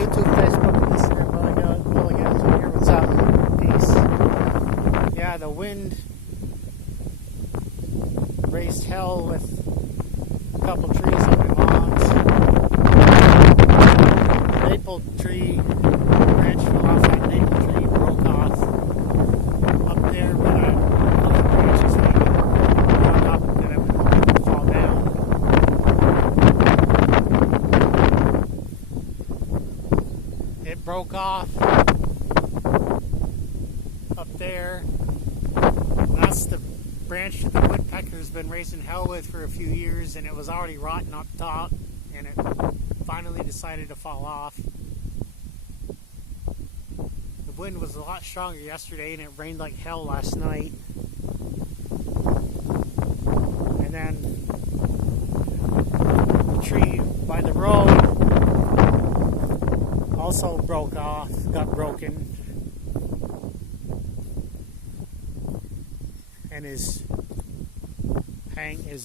YouTube, Facebook, Instagram, Willie Gals here. What's up? Peace. Yeah, the wind raised hell with a couple trees on my mom's. Maple tree branch fell off. That maple tree broke off up there where that other branch is hanging up, and it would fall down. It broke off up there. That's the branch that the woodpecker's been raising hell with for a few years, and it was already rotten up top, and it finally decided to fall off. The wind was a lot stronger yesterday, and it rained like hell last night. And then the tree by the road also got broken, and is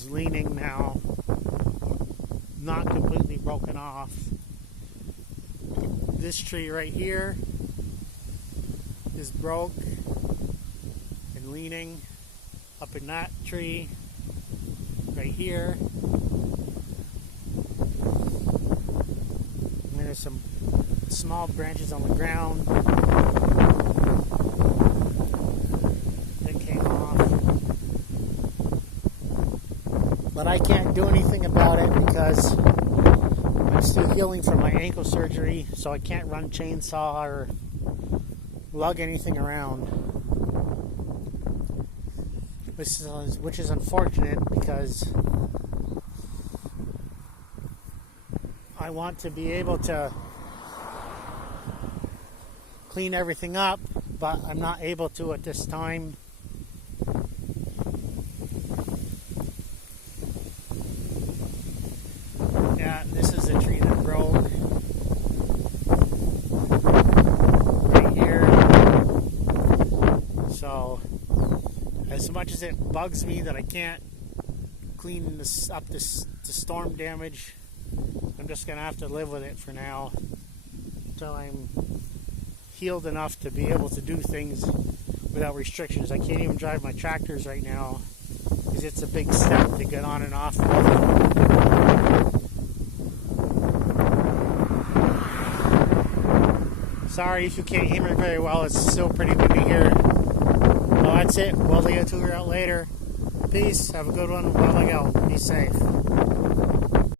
leaning now, not completely broken off. This tree right here is broke and leaning. Up in that tree right here, and there's some small branches on the ground that came off, but I can't do anything about it because I'm still healing from my ankle surgery, so I can't run chainsaw or lug anything around, which is unfortunate because I want to be able to clean everything up, but I'm not able to at this time. Yeah, this is a tree that broke right here. So, as much as it bugs me that I can't clean this up, the storm damage, I'm just going to have to live with it for now until I'm healed enough to be able to do things without restrictions. I can't even drive my tractors right now because it's a big step to get on and off. Sorry if you can't hear me very well. It's still pretty windy here. Well, that's it. We'll get to you out later. Peace. Have a good one. Bye. Be safe.